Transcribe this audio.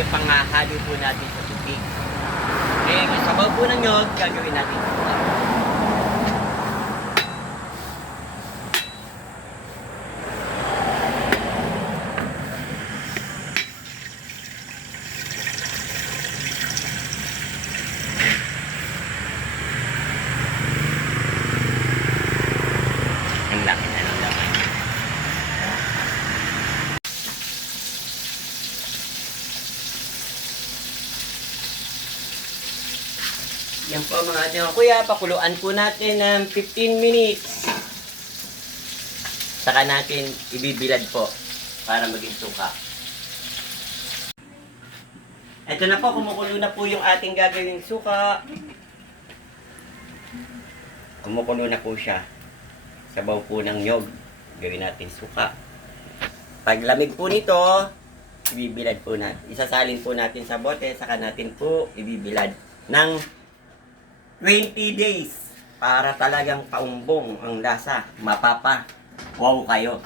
ipangahalo po natin sa tubig. Okay, yung sabaw po ng nyog, gagawin natin ito. Ang laki na ng laman. Yan po mga ating mga kuya, pakuluan po natin ng 15 minutes. Saka natin ibibilad po para maging suka. Ito na po, kumukulo na po yung ating gagawing suka. Kumukulo na po siya. Sabaw po ng nyog. Gawin natin suka. Pag lamig po nito, ibibilad po natin. Isasalin po natin sa bote, saka natin po ibibilad ng 20 days para talagang paumbong ang lasa. Mapapa. Wow kayo.